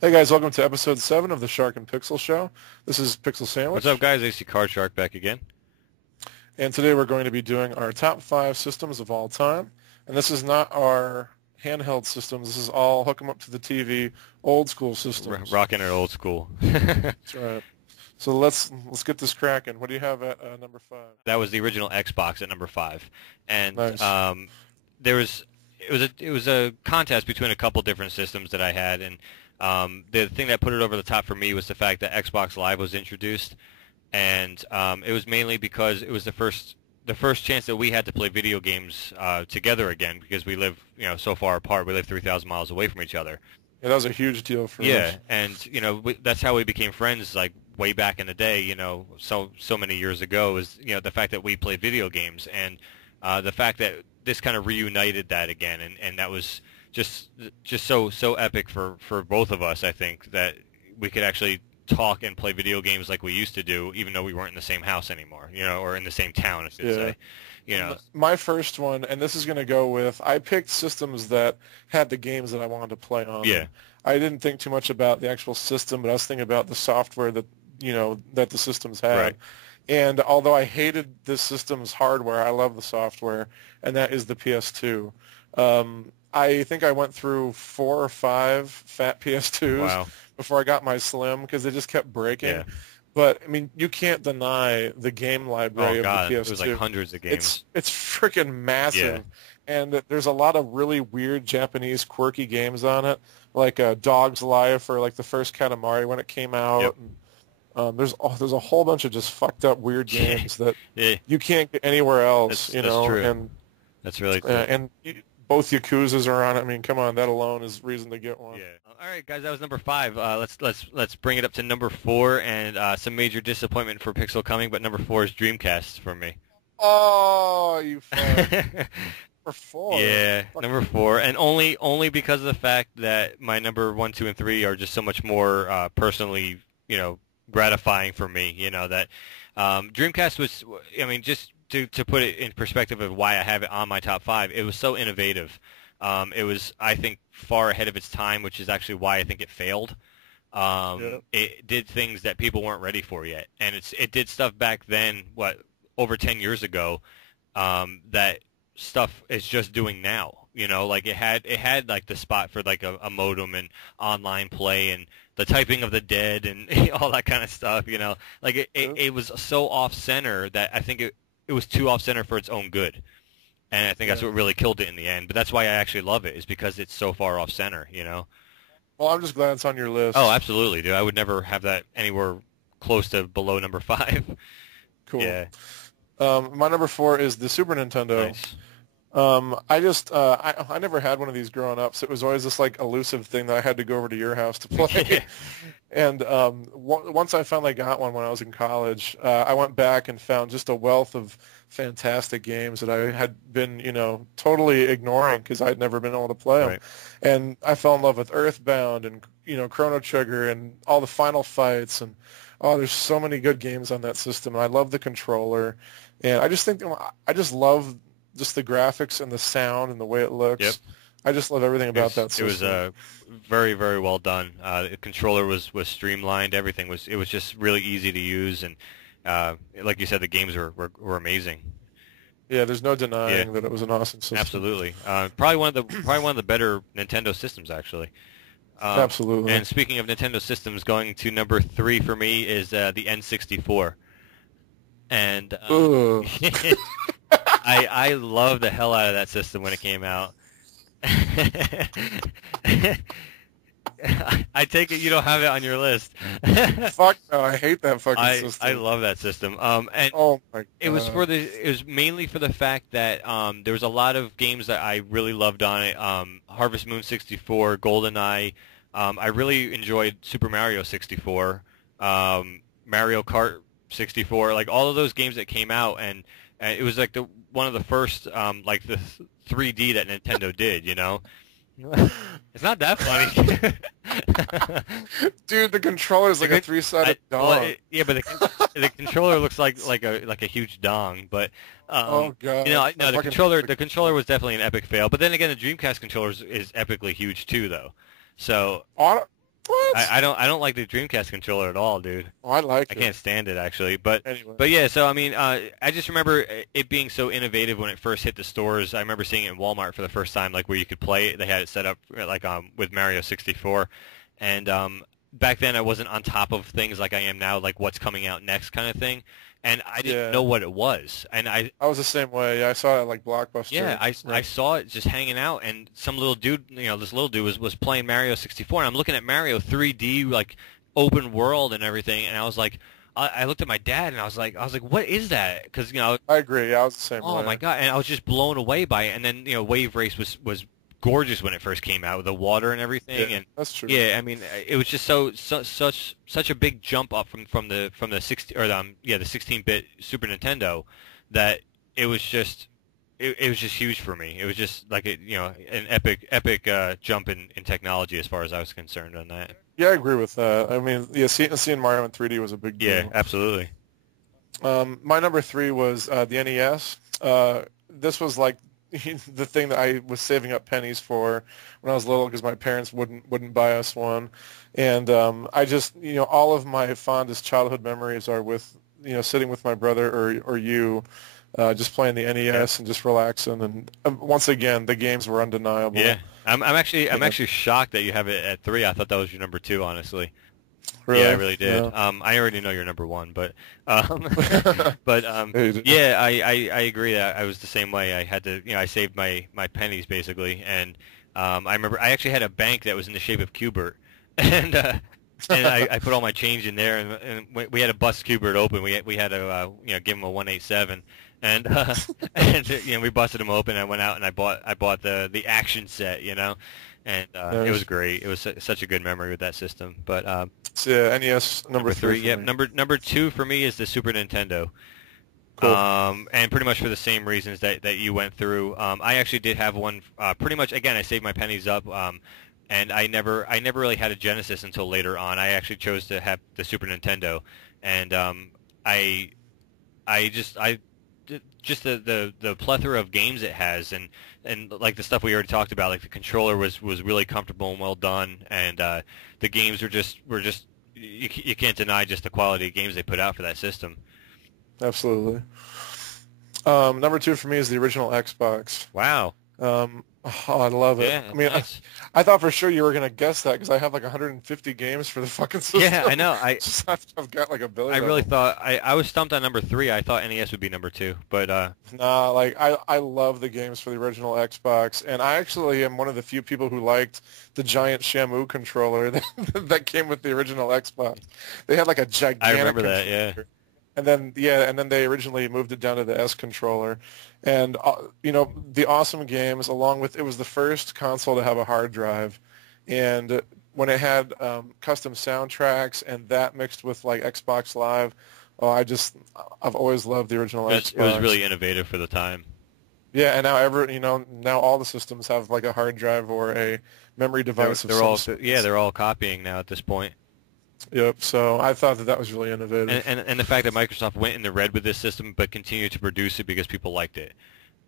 Hey guys, welcome to episode 7 of the Shark and Pixel Show. This is Pixel What's up, Sandwich, guys? AC Card Shark back again. and today we're going to be doing our top 5 systems of all time. And this is not our handheld systems. This is all hook 'em up to the TV, old school systems. Rocking it old school. That's right. So let's get this cracking. What do you have at number 5? That was the original Xbox at number 5, and Nice. there was it was a contest between a couple different systems that I had, and the thing that put it over the top for me was the fact that Xbox Live was introduced, and it was mainly because it was the first chance that we had to play video games together again, because we live so far apart. We live 3,000 miles away from each other. Yeah, that was a huge deal for Yeah, us. and that's how we became friends, like way back in the day. So many years ago, is the fact that we played video games, and the fact that this kind of reunited that again, and that was just so epic for both of us. I think that we could actually talk and play video games like we used to do, even though we weren't in the same house anymore, or in the same town, I should say. My first one, and this is going to go with, I picked systems that had the games that I wanted to play on. Yeah. I didn't think too much about the actual system, but I was thinking about the software that, that the systems had. Right. And although I hated this system's hardware, I love the software, and that is the PS2. I think I went through 4 or 5 fat PS2s Wow. before I got my Slim because they just kept breaking. Yeah. But I mean, you can't deny the game library Oh God, of the PS2. it was like hundreds of games. It's freaking massive, and there's a lot of really weird Japanese quirky games on it, like Dog's Life or like the first Katamari when it came out. Yep. And, there's a whole bunch of just fucked up weird games that Yeah, you can't get anywhere else. that's true. And that's really cool. both Yakuzas are on it. I mean, come on, that alone is reason to get one. Yeah. All right, guys, that was number 5. Let's bring it up to number 4, and some major disappointment for Pixel coming, but number 4 is Dreamcast for me. Oh, you fuck. Number 4. Yeah, Fuck. number 4, and only because of the fact that my number 1, 2, and 3 are just so much more personally, gratifying for me. That Dreamcast was. I mean, just to put it in perspective of why I have it on my top 5, it was so innovative. It was, I think, far ahead of its time, which is actually why I think it failed. It did things that people weren't ready for yet, and it did stuff back then, over 10 years ago, that stuff is just doing now. Like it had like the spot for like a modem and online play and the typing of the dead and all that kind of stuff. Like it was so off center that I think it was too off center for its own good. And I think that's what really killed it in the end. But that's why I actually love it, is because it's so far off center, Well, I'm just glad it's on your list. Oh, absolutely, dude. I would never have that anywhere close to below number 5. Cool. Yeah. My number 4 is the Super Nintendo. Nice. I never had one of these growing up, so it was always this like elusive thing that I had to go over to your house to play. Yeah. And once I finally got one when I was in college, I went back and found just a wealth of fantastic games that I had been, totally ignoring because I'd never been able to play them. Right. And I fell in love with Earthbound and, Chrono Trigger and all the Final Fights. And, oh, there's so many good games on that system. And I love the controller. And I just think, I just love just the graphics and the sound and the way it looks. Yep. I just love everything about that system. It was very, very well done. The controller was streamlined. Everything was. It was just really easy to use, and like you said, the games were amazing. Yeah, there's no denying that it was an awesome system. Absolutely. Probably one of the better Nintendo systems, actually. Absolutely. And speaking of Nintendo systems, going to number 3 for me is the N64. And Ugh. I love the hell out of that system when it came out. I take it you don't have it on your list. Fuck no, I hate that fucking system. I love that system. And oh my God. it was mainly for the fact that there was a lot of games that I really loved on it. Harvest Moon 64, GoldenEye. I really enjoyed Super Mario 64, Mario Kart 64, like all of those games that came out, and it was like one of the first like the 3D that Nintendo did, It's not that funny. Dude, the controller is like a three-sided dong. But the controller looks like a huge dong. But oh God. no, the controller was definitely an epic fail. But then again, the Dreamcast controller is epically huge too, though. So What? I don't like the Dreamcast controller at all, dude. Oh, I like I it. can't stand it actually, Anyway. but yeah. So I mean, I just remember it being so innovative when it first hit the stores. I remember seeing it in Walmart for the first time, like where you could play it. They had it set up like with Mario 64, and back then I wasn't on top of things like I am now, like what's coming out next kind of thing, and I didn't Yeah. know what it was, and I was the same way. Yeah, I saw it at, like, yeah, Blockbuster. I Right. saw it just hanging out, and some little dude, this little dude was playing Mario 64, and I'm looking at Mario 3D, like open world and everything, and I was like, I looked at my dad, and I was like, what is that? Because I agree. Yeah, I was the same oh my way. god, and I was just blown away by it. And then Wave Race was gorgeous when it first came out with the water and everything, Yeah, and that's true. yeah, I mean, it was just such a big jump up from the 60 or the 16-bit Super Nintendo that it was just it was just huge for me. It was just like an epic jump in technology as far as I was concerned on that. Yeah, I agree with that. I mean, yeah, seeing Mario in 3D was a big Yeah, deal. absolutely. My number three was the NES. This was like the thing that I was saving up pennies for when I was little because my parents wouldn't buy us one, and I just all of my fondest childhood memories are with sitting with my brother or you. Just playing the Yeah. NES and just relaxing, and once again, the games were undeniable. Yeah. I'm Yeah, actually shocked that you have it at three. I thought that was your number two, honestly. Yeah, I really. really did. Yeah. I already know you're number one, but but Hey, yeah, I agree that I was the same way. I had to, I saved my pennies basically, and I remember I actually had a bank that was in the shape of Cubert, and I put all my change in there, and we had to bust Cubert open. We had to give him a 187. And and we busted him open. I went out and I bought the action set, and it was nice. great. It was such a good memory with that system. But So, yeah, NES number number three three, for yep. me. Number two for me is the Super Nintendo. Cool. And pretty much for the same reasons that you went through. I actually did have one. Pretty much again, I saved my pennies up. And I never really had a Genesis until later on. I actually chose to have the Super Nintendo, and I just the plethora of games it has, and like the stuff we already talked about, like the controller was really comfortable and well done, and the games were just you can't deny just the quality of games they put out for that system. Absolutely. Number two for me is the original Xbox. Wow. Oh, I love it. Yeah, I mean, nice. I thought for sure you were gonna guess that because I have like 150 games for the fucking system. Yeah, I know. I've got like a billion. I of really them. thought I was stumped on number three. I thought NES would be number two, but Nah, like I love the games for the original Xbox, and I actually am one of the few people who liked the giant Shamu controller that came with the original Xbox. They had like a gigantic I remember that. Yeah. controller. And then they originally moved it down to the S controller, and the awesome games along with it was the first console to have a hard drive, and when it had custom soundtracks and that mixed with like Xbox Live, oh I've always loved the original It was Xbox. really innovative for the time. Yeah, and now all the systems have like a hard drive or a memory device of They're some all sort. they're all copying now at this point. Yep. So I thought that was really innovative. And the fact that Microsoft went in the red with this system, but continued to produce it because people liked it,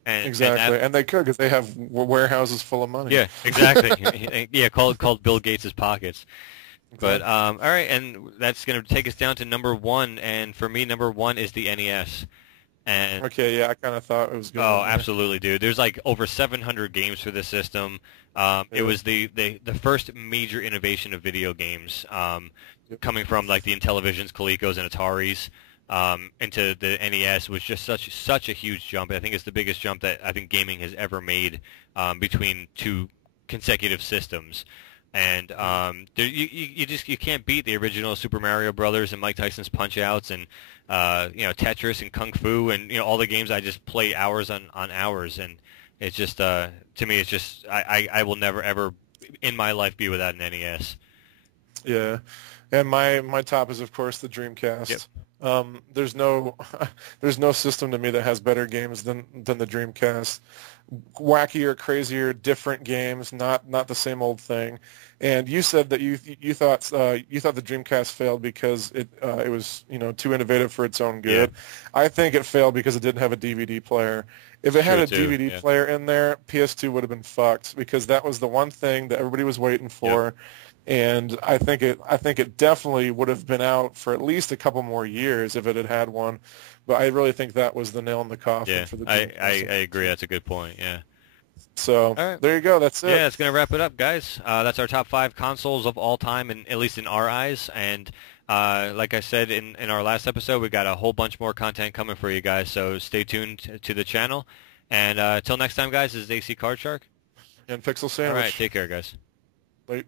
and Exactly, and they could because they have warehouses full of money. yeah, exactly, yeah, called Bill Gates' pockets. But Exactly. all right, and that's going to take us down to number one, and for me, number one is the NES, and Okay, yeah, I kind of thought it was good. oh, absolutely, dude. There's like over 700 games for this system. It was the first major innovation of video games, Yep. coming from like the Intellivisions, Colecos, and Ataris into the NES was just such a huge jump. I think it's the biggest jump that I think gaming has ever made between two consecutive systems. And you can't beat the original Super Mario Brothers and Mike Tyson's Punch Outs and Tetris and Kung Fu and all the games I just play hours on hours, and it's just to me it's just I will never ever in my life be without an NES. Yeah, and my top is of course the Yep. Dreamcast. There's no there's no system to me that has better games than the Dreamcast. Wackier, crazier, different games, not the same old thing. And you said that you thought the Dreamcast failed because it was too innovative for its own Yeah. good. I think it failed because it didn't have a DVD player. If it had True a too. DVD Yeah. player in there, PS2 would have been fucked because that was the one thing that everybody was waiting Yep. for. And I think it definitely would have been out for at least a couple more years if it had had one. But I really think that was the nail in the coffin for the Dreamcast. I agree. That's a good point. Yeah. So right. There you go. That's it. Yeah, that's going to wrap it up, guys. That's our top 5 consoles of all time, and at least in our eyes. And like I said in our last episode, we got a whole bunch more content coming for you guys. So stay tuned to the channel. And until next time, guys, this is AC Card Shark. And Pixel Sandwich. All right, take care, guys. Late.